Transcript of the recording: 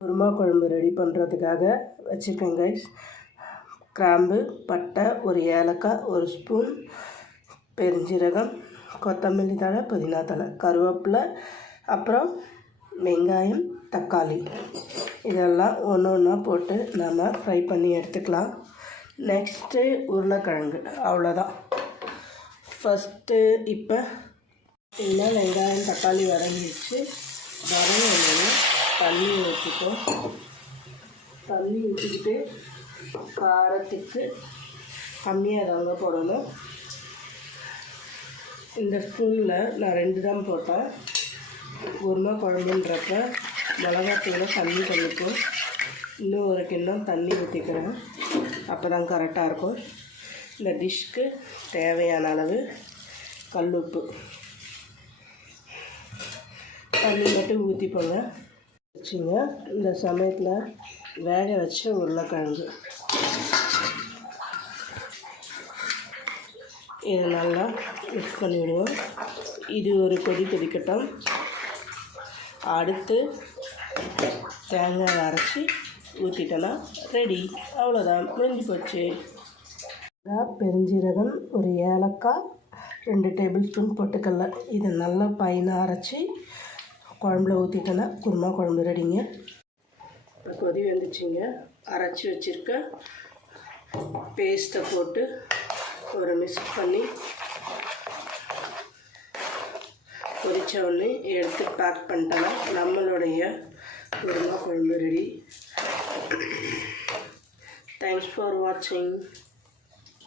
குருமா குழம்பு ரெடி பண்ணுறதுக்காக வச்சுருக்கேன் கைஸ். கிராம்பு, பட்டை, ஒரு ஏலக்காய், ஒரு ஸ்பூன் பெருஞ்சீரகம், கொத்தமல்லி தழை, புதினா தழை, கருவேப்பிலை, அப்புறம் வெங்காயம், தக்காளி, இதெல்லாம் ஒன்று ஒன்றா போட்டு நம்ம ஃப்ரை பண்ணி எடுத்துக்கலாம். நெக்ஸ்ட்டு உருளைக்கிழங்கு, அவ்வளோதான். ஃபஸ்ட்டு இப்போ பார்த்திங்கன்னா வெங்காயம் தக்காளி வதங்கிடுச்சு. வதங்கினோடனே தண்ணி ஊற்றிட்டோம். தண்ணி ஊற்றிக்கிட்டு காரத்துக்கு கம்மியாக தாங்க போடணும். இந்த ஸ்பூனில் நான் 2 தான் போட்டேன். குருமா குழம்புன்றப்ப மிளகாத்தூளை கம்மி பண்ணிக்கும். இன்னும் ஒரு கிண்ணம் தண்ணி ஊற்றிக்கிறேன், அப்போ தான் கரெக்டாக இருக்கும். இந்த டிஷ்க்கு தேவையான அளவு கல்லுப்பு தண்ணி மட்டும் ஊற்றிப்போங்க வச்சுங்க. இந்த சமயத்தில் வேக வச்ச உருளைக்கிழங்கு இதை நல்லா மிக்ஸ் பண்ணிவிடுவோம். இது ஒரு கொதிக்கட்டும். அடுத்து தேங்காய் அரைச்சி ஊற்றிட்டோன்னா ரெடி. அவ்வளோதான், முடிஞ்சு போச்சு. பெருஞ்சீரகம், ஒரு ஏலக்காய், 2 டேபிள் ஸ்பூன் பொட்டுக்கடலை, இதை நல்லா பைனாக அரைச்சி குழம்புல ஊற்றிட்டோன்னா குருமா குழம்பு ரெடிங்க. இப்போ கொதி வந்துச்சுங்க. அரைச்சி வச்சுருக்க பேஸ்ட்டை போட்டு ஒரு மிக்ஸ் பண்ணி கொதித்த உடனே எடுத்து பேக் பண்ணிட்டோன்னா நம்மளுடைய குருமா குழம்பு ரெடி. தேங்க்ஸ் ஃபார் வாட்சிங்.